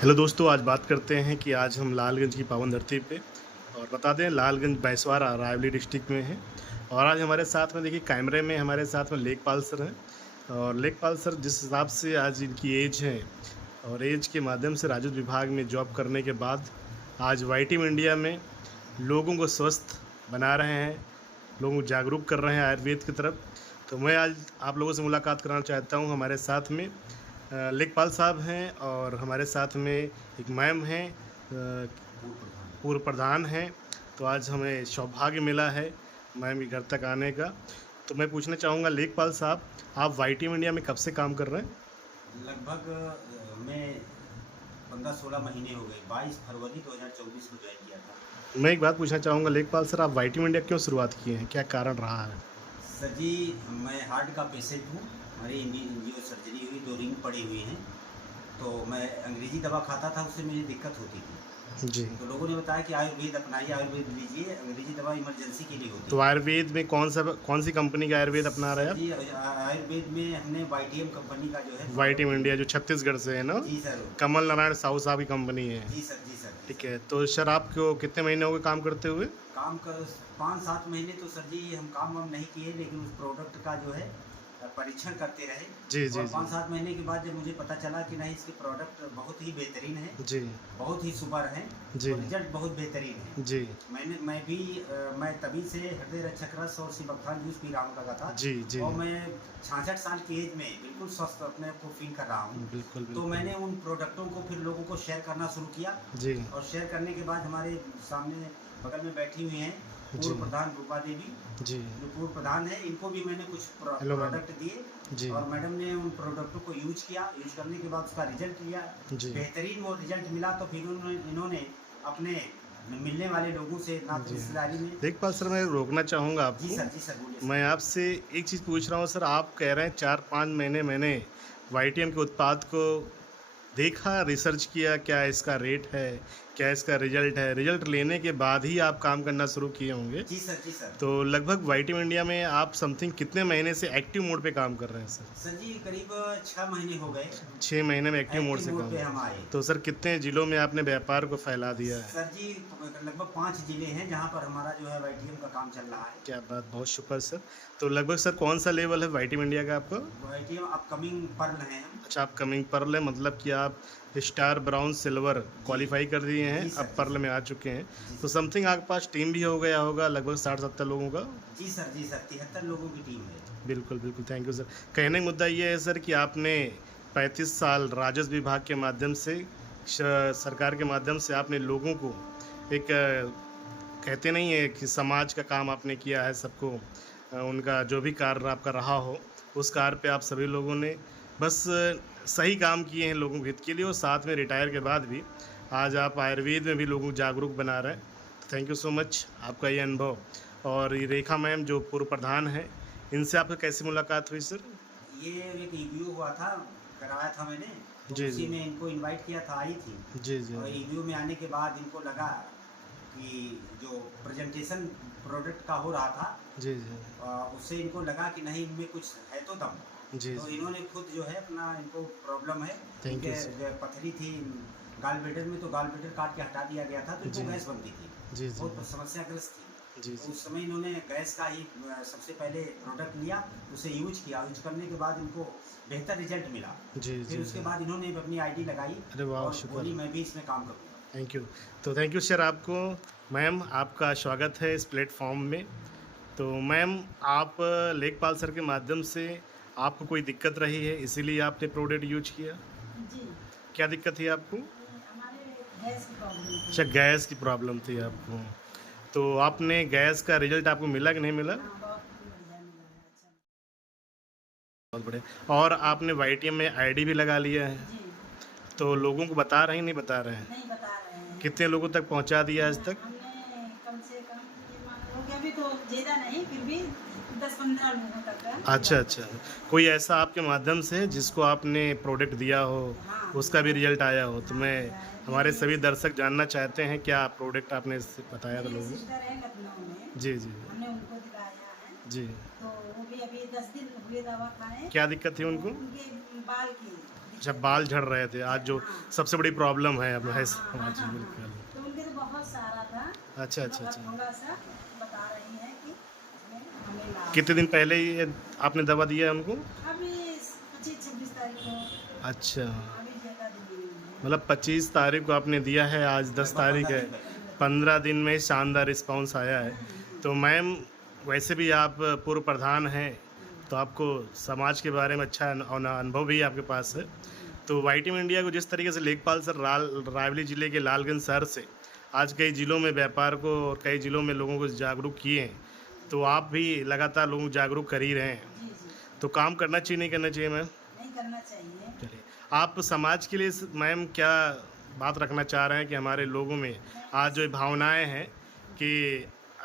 Hello दोस्तों, आज बात करते हैं कि आज हम लालगंज की पावन धरती पे और बता दें लालगंज बैसवारा रायबरेली डिस्ट्रिक्ट में है। और आज हमारे साथ में देखिए कैमरे में हमारे साथ में लेखपाल सर हैं। और लेखपाल सर जिस हिसाब से आज इनकी एज है और एज के माध्यम से राजस्व विभाग में जॉब करने के बाद आज वाई टीम इंडिया में लोगों को स्वस्थ बना रहे हैं, लोगों को जागरूक कर रहे हैं आयुर्वेद की तरफ। तो मैं आज आप लोगों से मुलाकात कराना चाहता हूं। हमारे साथ में लेखपाल साहब हैं और हमारे साथ में एक मैम हैं, पूर्व प्रधान हैं। तो आज हमें सौभाग्य मिला है मैम के घर तक आने का। तो मैं पूछना चाहूँगा लेखपाल साहब, आप वाई टीम इंडिया में कब से काम कर रहे हैं? लगभग मैं 15-16 महीने हो गए। 22 फरवरी 2024 को ज्वाइन किया था। मैं एक बात पूछना चाहूँगा लेखपाल सर, आप वाई टीम इंडिया क्यों शुरुआत किए हैं, क्या कारण रहा है? सर जी, मैं हार्ट का पेशेंट हूँ। हमारी एंजियो सर्जरी हुई, 2 रिंग पड़ी हुई हैं। तो मैं अंग्रेज़ी दवा खाता था, उससे मुझे दिक्कत होती थी। जी। तो लोगों ने बताया कि आयुर्वेद अपनाइए, आयुर्वेद लीजिए, अंग्रेज़ी दवा इमरजेंसी के लिए होती तो है। आयुर्वेद में कौन सी कंपनी का आयुर्वेद अपना रहे सर हैं आप? जी, आयुर्वेद में हमने वाईटीएम कंपनी का जो है वाई फॉलो टीम किया। इंडिया जो छत्तीसगढ़ से है ना, जी सर। कमल नारायण साहू साहब की कंपनी है। जी सर, जी सर, जी ठीक सर। है, तो सर आपको कितने महीने हो गए काम करते हुए? काम कर 5-7 महीने तो सर जी हम काम वाम नहीं किए, लेकिन उस प्रोडक्ट का जो है परीक्षण करते रहे। जी जी और जी 5-7 महीने के बाद जब मुझे पता चला कि नहीं, इसके प्रोडक्ट बहुत ही बेहतरीन है, जी बहुत ही सुपर हैं जी और रिजल्ट बहुत बेहतरीन है। जी मैं तभी से हृदय रक्षक रस और सिबकथान जूस पी रहा हूँ लगातार। जी जी और मैं 66 साल की एज में बिल्कुल स्वस्थ अपने आप को फील कर रहा हूँ। बिल्कुल तो बिल्कुल। मैंने उन प्रोडक्टों को फिर लोगों को शेयर करना शुरू किया। जी और शेयर करने के बाद हमारे सामने बगल में बैठी हुई हैं जी पूर्व प्रधान रूपा देवी, जी। जो पूर्व प्रधान है, इनको भी मैंने कुछ हेलो मैम। प्रोडक्ट दिए। जी और मैडम ने उन प्रोडक्टों को यूज किया। यूज करने के बाद उसका रिजल्ट लिया, जी बेहतरीन वो रिजल्ट मिला। तो फिर इन्होंने अपने मिलने वाले लोगों से नाते जी। रिश्तेदारी में। लेखपाल सर, मैं रोकना चाहूँगा जी आपको। सर, जी सर, बोलिए मैं सर। आपसे एक चीज़ पूछ रहा हूँ सर, आप कह रहे हैं 4-5 महीने मैंने वाई टी एम के उत्पाद को देखा, रिसर्च किया, क्या इसका रेट है, क्या इसका रिजल्ट है। रिजल्ट लेने के बाद ही आप काम करना शुरू किए होंगे। जी सर, जी सर। तो लगभग वाई टीम इंडिया में आप समथिंग कितने महीने से एक्टिव मोड पे काम कर रहे हैं सर? सर जी, करीब 6 महीने हो गए 6 महीने में एक्टिव मोड एक्टिव से मोड काम। पे हम आए। तो सर कितने ज़िलों में आपने व्यापार को फैला दिया है? सर जी, लगभग 5 जिले हैं जहाँ पर हमारा जो है वाईटीएम का काम चल रहा है। क्या बात, बहुत शुक्र सर। तो लगभग सर कौन सा लेवल है वाई टीम इंडिया का आपका? वाईटीएम अपकमिंग पर्ल हैं हम। अच्छा, आप कमिंग पर्ल है, मतलब कि आप स्टार ब्राउन सिल्वर क्वालिफाई कर दिए हैं, जी सर, अब जी पर्ल सर। में आ चुके हैं। जी तो सर। समथिंग आपके पास टीम भी हो गया होगा लगभग 60-70 लोगों का? जी सर, जी सर, 73 लोगों की टीम है। बिल्कुल बिल्कुल, थैंक यू सर। कहने का मुद्दा ये है सर कि आपने 35 साल राजस्व विभाग के माध्यम से सरकार के माध्यम से आपने लोगों को एक कहते नहीं है कि समाज का काम आपने किया है सबको। उनका जो भी कार्य आपका रहा हो उस कार्य पे आप सभी लोगों ने बस सही काम किए हैं लोगों के हित के लिए। और साथ में रिटायर के बाद भी आज आप आयुर्वेद में भी लोगों को जागरूक बना रहे हैं। तो थैंक यू सो मच आपका ये अनुभव। और ये रेखा मैम जो पूर्व प्रधान है, इनसे आपकी कैसी मुलाकात हुई सर? ये एक रिव्यू हुआ था, कराया था मैंने। तो जी उसी जी में इनको इनवाइट किया था, आई थी। जी जी और रिव्यू में आने के बाद इनको लगा कि जो प्रेजेंटेशन प्रोडक्ट का हो रहा था, जी जी उससे इनको लगा कि नहीं, इनमें कुछ है तो दम। जी तो जी। इन्होंने खुद जो है अपना, इनको प्रॉब्लम है, थैंक यू इनके सर। जो पथरी थी गाल ब्लेडर में, तो गाल ब्लेडर काट के हटा दिया गया था। तो जी इनको गैस बनती थी, जी जी बहुत समस्याग्रस्त थी। जी तो जी उस समय इन्होंने गैस का ही सबसे पहले प्रोडक्ट लिया, उसे यूज किया। यूज करने के बाद इनको बेहतर रिजल्ट मिला। जी फिर जी उसके जी। बाद इन्होंने अपनी आईडी लगाई अरे वाह, और शुक्र। बोली मैं भी इसमें काम करूँगा। Thank you. तो थैंक यू सर आपको। मैम, आपका स्वागत है इस प्लेटफॉर्म में। तो मैम, आप लेखपाल सर के माध्यम से आपको कोई दिक्कत रही है इसीलिए आपने प्रोडक्ट यूज किया? जी, क्या दिक्कत थी आपको? हमारे गैस की प्रॉब्लम अच्छा, थी। गैस की प्रॉब्लम थी आपको। तो आपने गैस का रिजल्ट आपको मिला कि नहीं मिला? हाँ, बहुत बढ़िया मिला है, अच्छा। बहुत बढ़िया। और आपने वाईटीएम में आईडी भी लगा लिया है, जी, तो लोगों को बता रहे हैं नहीं बता रहे हैं? नहीं बता रहे हैं। कितने लोगों तक पहुंचा दिया आज तक? हमने कम से कम ये मान लो कि अभी तो ज़्यादा नहीं, फिर भी 10-15 लोगों तक का। अच्छा अच्छा। कोई ऐसा आपके माध्यम से जिसको आपने प्रोडक्ट दिया हो, हाँ, उसका भी रिजल्ट आया हो? तो हाँ, मैं दिया है। हमारे सभी दर्शक जानना चाहते हैं क्या प्रोडक्ट आपने इससे बताया था मेरी लोगों को? सिस्टर है लखनऊ में, जी जी हमने उनको दिलाया है। जी। तो वो भी अभी 10 दिन हुए दवा खाए। क्या दिक्कत थी तो उनको? उनके बाल की अच्छा, बाल झड़ रहे थे आज, जो हाँ। सबसे बड़ी प्रॉब्लम है अब है हाँ, समाज में, हाँ, बिल्कुल। हाँ। तो उनके तो बहुत सारा था। अच्छा अच्छा मगर अच्छा। थोड़ा सा बता रही है कि हमें लाभ कितने दिन पहले ये आपने दवा दिया है उनको? अभी 25-26 तारीख को अच्छा, अभी ज़्यादा दिन नहीं हुए। मतलब 25 तारीख को आपने दिया है, आज 10 लगभग तारीख 15 है। दिन पहले। 15 दिन में शानदार रिस्पांस आया है। तो मैम, वैसे भी आप पूर्व प्रधान हैं, तो आपको समाज के बारे में अच्छा अनुभव भी आपके पास है। तो वाई टीम इंडिया को जिस तरीके से लेखपाल सर रायबरेली ज़िले के लालगंज शहर से आज कई ज़िलों में व्यापार को और कई ज़िलों में लोगों को जागरूक किए हैं, तो आप भी लगातार लोगों को जागरूक कर ही रहे हैं। जी जी तो काम करना चाहिए, नहीं करना चाहिए मैम? नहीं करना चाहिए। चलिए, आप समाज के लिए मैम क्या बात रखना चाह रहे हैं कि हमारे लोगों में आज जो भावनाएं हैं कि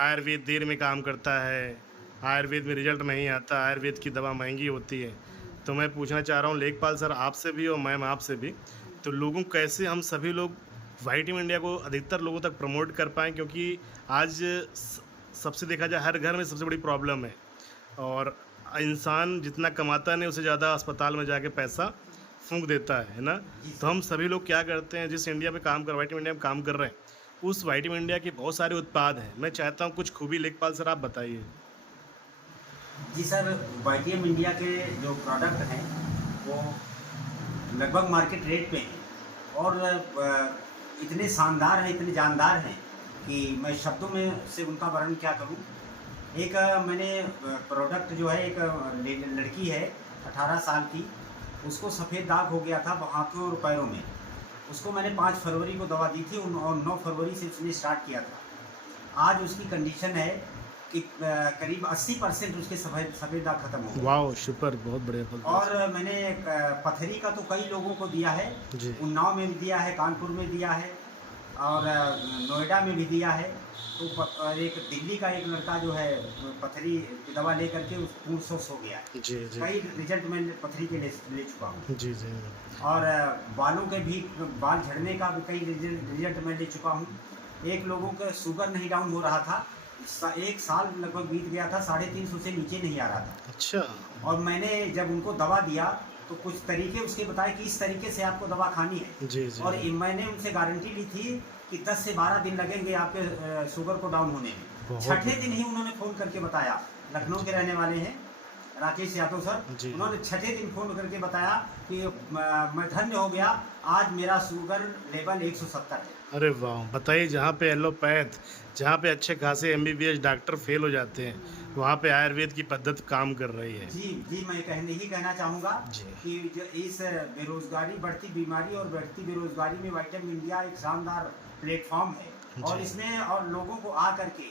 आयुर्वेद देर में काम करता है, आयुर्वेद में रिजल्ट नहीं आता, आयुर्वेद की दवा महंगी होती है, तो मैं पूछना चाह रहा हूँ लेखपाल सर आपसे भी और मैम आपसे भी, तो लोगों को कैसे हम सभी लोग वाई टीम इंडिया को अधिकतर लोगों तक प्रमोट कर पाएँ, क्योंकि आज सबसे देखा जाए हर घर में सबसे बड़ी प्रॉब्लम है, और इंसान जितना कमाता नहीं उससे ज़्यादा अस्पताल में जाके पैसा फूंक देता है ना। तो हम सभी लोग क्या करते हैं, जिस इंडिया पे काम कर वाई टीम इंडिया में काम कर रहे हैं, उस वाई टीम इंडिया के बहुत सारे उत्पाद हैं। मैं चाहता हूँ कुछ खूबी लेखपाल सर आप बताइए। जी सर, वाईटीएम इंडिया के जो प्रोडक्ट हैं वो लगभग मार्केट रेट पे हैं और इतने शानदार हैं, इतने जानदार हैं कि मैं शब्दों में से उनका वर्णन क्या करूं। एक मैंने प्रोडक्ट जो है, एक लड़की है 18 साल की, उसको सफ़ेद दाग हो गया था हाथों और पैरों में। उसको मैंने 5 फरवरी को दवा दी थी और 9 फरवरी से उसने स्टार्ट किया था। आज उसकी कंडीशन है कि करीब 80% उसके सफ़ेद दाग खत्म हो गए। वाह, सुपर, बहुत बढ़िया। और मैंने पथरी का तो कई लोगों को दिया है, जी। उन्नाव में भी दिया है, कानपुर में दिया है और नोएडा में भी दिया है। तो एक दिल्ली का एक लड़का जो है पथरी की दवा ले करके उस पूर्ण स्वस्थ हो गया है। जी जी कई रिजल्ट मैं पथरी के ले चुका हूँ। जी जी और बालों के भी, बाल झड़ने का भी कई रिजल्ट मैं ले चुका हूँ। एक लोगों का शुगर नहीं डाउन हो रहा था, 1 साल लगभग बीत गया था, 350 से नीचे नहीं आ रहा था। अच्छा। और मैंने जब उनको दवा दिया तो कुछ तरीके उसके बताए कि इस तरीके से आपको दवा खानी है। जी जी। और मैंने उनसे गारंटी ली थी कि 10 से 12 दिन लगेंगे आपके शुगर को डाउन होने में। बहुत छठे दिन ही उन्होंने फ़ोन करके बताया, लखनऊ के रहने वाले हैं राकेश यादव जी। सर, उन्होंने छठे दिन फ़ोन करके बताया कि मैं धन्य हो गया, आज मेरा शुगर लेवल 170 है। अरे वाह, बताइए, जहाँ पे एलोपैथ, जहाँ पे अच्छे खासे एमबीबीएस डॉक्टर फेल हो जाते हैं, वहाँ पे आयुर्वेद की पद्धति काम कर रही है। जी, मैं कहना चाहूँगा जी। कि जो इस बेरोजगारी, बढ़ती बीमारी और बढ़ती बेरोजगारी में वाईटीएम इंडिया एक शानदार प्लेटफॉर्म है और जी। इसमें और लोगों को आ करके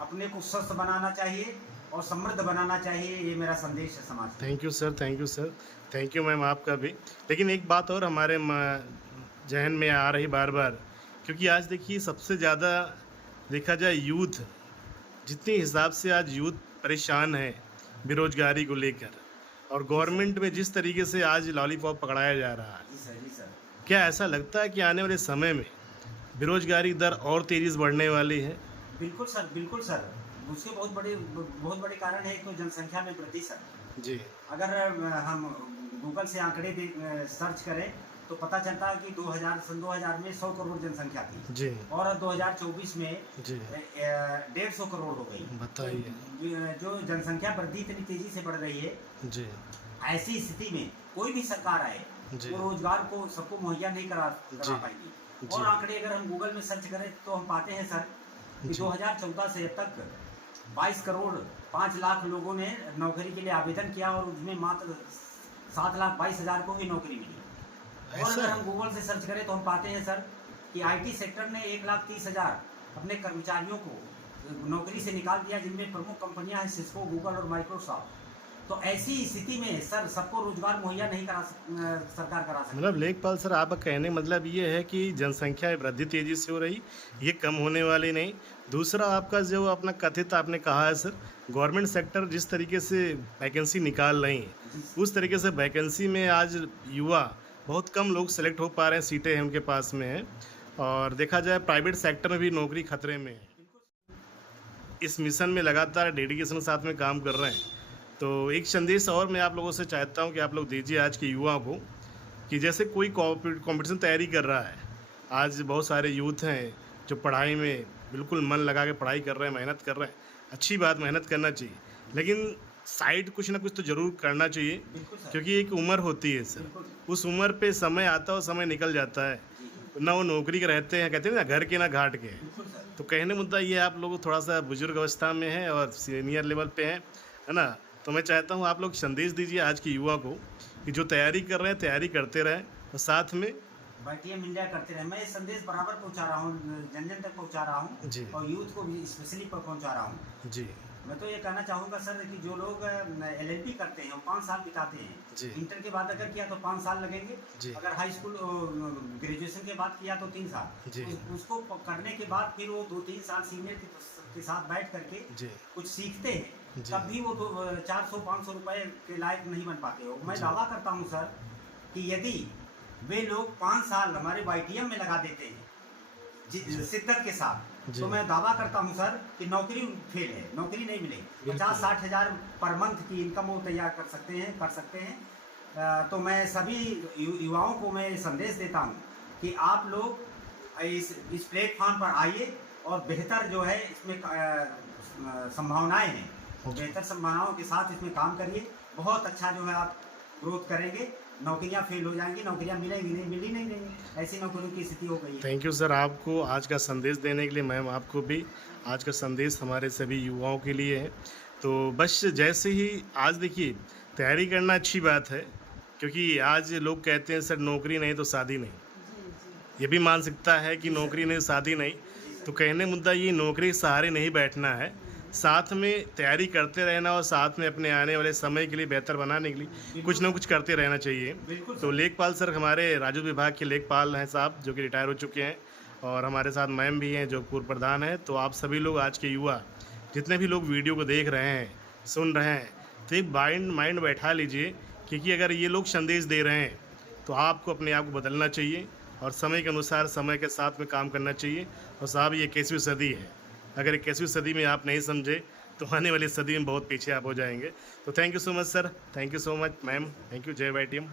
अपने को स्वस्थ बनाना चाहिए और समृद्ध बनाना चाहिए। ये मेरा संदेश है समाज को। Thank you sir, thank you sir, thank you ma'am आपका भी। लेकिन एक बात और हमारे जहन में आ रही बार बार, क्योंकि आज देखिए सबसे ज़्यादा देखा जाए यूथ, जितने हिसाब से आज यूथ परेशान है बेरोजगारी को लेकर, और गवर्नमेंट में जिस तरीके से आज लॉलीपॉप पकड़ाया जा रहा है, जी सर। क्या ऐसा लगता है कि आने वाले समय में बेरोजगारी दर और तेज़ी से बढ़ने वाली है? बिल्कुल सर। उसके बहुत बड़े कारण है। एक तो जनसंख्या में वृद्धि सर। जी अगर हम गूगल से आंकड़े सर्च करें तो पता चलता है कि सन 2000 में 100 करोड़ जनसंख्या थी जी और 2024 में जी 150 करोड़ हो गई। बताइए। जो जनसंख्या वृद्धि इतनी तेजी से बढ़ रही है, जी ऐसी स्थिति में कोई भी सरकार आए जी वो रोजगार को सबको मुहैया नहीं करा जी। पाएगी। जी। और आंकड़े अगर हम गूगल में सर्च करें तो हम पाते हैं सर कि जी। 2014 से अब तक 22 करोड़ 5 लाख लोगों ने नौकरी के लिए आवेदन किया और उसमें मात्र 7,22,000 को ही नौकरी मिली। और ऐसा अगर है? हम गूगल से सर्च करें तो हम पाते हैं सर कि आईटी सेक्टर ने 1,30,000 अपने कर्मचारियों को नौकरी से निकाल दिया, जिनमें प्रमुख कंपनियां हैं सिस्को, गूगल और माइक्रोसॉफ्ट। तो ऐसी स्थिति में सर सबको रोजगार मुहैया नहीं सरकार करा सकती। मतलब लेखपाल सर, आपका कहने का मतलब ये है कि जनसंख्या वृद्धि तेजी से हो रही, ये कम होने वाली नहीं। दूसरा, आपका जो अपना कथित आपने कहा है सर, गवर्नमेंट सेक्टर जिस तरीके से वैकेंसी निकाल रही है, उस तरीके से वैकेंसी में आज युवा बहुत कम लोग सेलेक्ट हो पा रहे हैं, सीटें उनके पास में हैं, और देखा जाए प्राइवेट सेक्टर में भी नौकरी खतरे में है। इस मिशन में लगातार डेडिकेशन के साथ में काम कर रहे हैं। तो एक संदेश और मैं आप लोगों से चाहता हूं कि आप लोग दीजिए आज के युवाओं को, कि जैसे कोई कॉम्पिटिशन तैयारी कर रहा है, आज बहुत सारे यूथ हैं जो पढ़ाई में बिल्कुल मन लगा के पढ़ाई कर रहे हैं, मेहनत कर रहे हैं, अच्छी बात, मेहनत करना चाहिए, लेकिन साइड कुछ ना कुछ तो ज़रूर करना चाहिए, बिल्कुल सर, क्योंकि एक उम्र होती है सर, बिल्कुल उस उम्र पे समय आता है और समय निकल जाता है, जी, ना वो नौकरी के रहते हैं, कहते हैं ना घर के ना घाट के। बिल्कुल सर, तो कहने मुद्दा ये आप लोग थोड़ा सा बुजुर्ग अवस्था में हैं और सीनियर लेवल पे हैं, है ना? तो मैं चाहता हूँ आप लोग संदेश दीजिए आज के युवा को कि जो तैयारी कर रहे हैं तैयारी करते रहें और साथ में YTM इंडिया करते रहे। मैं ये संदेश बराबर पहुंचा रहा हूँ, जन जन तक पहुंचा रहा हूँ जी और यूथ को भी स्पेशली पहुंचा रहा हूँ। जी मैं तो ये कहना चाहूँगा सर कि जो लोग LLB करते हैं वो 5 साल बिताते जी। हैं। इंटर के बाद अगर किया तो 5 साल लगेंगे, जी। अगर हाई स्कूल ग्रेजुएशन के बाद किया तो 3 साल। जी। उसको करने के बाद फिर वो 2-3 साल सीनियर के साथ बैठ करके जी कुछ सीखते हैं, जी। तब भी वो 400-500 रुपए के लायक नहीं बन पाते हो। मैं जी। दावा करता हूँ सर कि यदि वे लोग 5 साल हमारे YTM में लगा देते हैं शिद्दत के साथ, जी। तो मैं दावा करता हूं सर कि नौकरी फेल है, नौकरी नहीं मिलेगी। 50-60 हज़ार पर मंथ की इनकम वो तैयार कर सकते हैं। तो मैं सभी युवाओं को मैं संदेश देता हूं कि आप लोग इस प्लेटफॉर्म पर आइए और बेहतर जो है इसमें संभावनाएं हैं, और बेहतर संभावनाओं के साथ इसमें काम करिए। बहुत अच्छा जो है आप ग्रोथ करेंगे। नौकरियां फेल हो जाएंगी, नौकरियां मिलेंगी नहीं, मिली नहीं, ऐसी नौकरियों की स्थिति हो गई है। थैंक यू सर आपको आज का संदेश देने के लिए। मैम आपको भी आज का संदेश हमारे सभी युवाओं के लिए है। तो बस जैसे ही आज देखिए तैयारी करना अच्छी बात है, क्योंकि आज लोग कहते हैं सर नौकरी नहीं तो शादी नहीं, जी जी ये भी मान सकता है कि नौकरी नहीं शादी नहीं। तो कहने मुद्दा ये नौकरी के सहारे नहीं बैठना है, साथ में तैयारी करते रहना और साथ में अपने आने वाले समय के लिए बेहतर बनाने के लिए कुछ ना कुछ करते रहना चाहिए। बिल्कुल तो लेखपाल सर हमारे राजस्व विभाग के लेखपाल हैं साहब, जो कि रिटायर हो चुके हैं, और हमारे साथ मैम भी हैं जो पूर्व प्रधान हैं। तो आप सभी लोग आज के युवा जितने भी लोग वीडियो को देख रहे हैं, सुन रहे हैं, तो एक माइंड बैठा लीजिए, क्योंकि अगर ये लोग संदेश दे रहे हैं तो आपको अपने आप को बदलना चाहिए और समय के अनुसार समय के साथ में काम करना चाहिए। और साहब ये 21वीं सदी है, अगर 21वीं सदी में आप नहीं समझे तो आने वाली सदी में बहुत पीछे आप हो जाएंगे। तो thank you so much sir, thank you so much ma'am, thank you. जय YTM।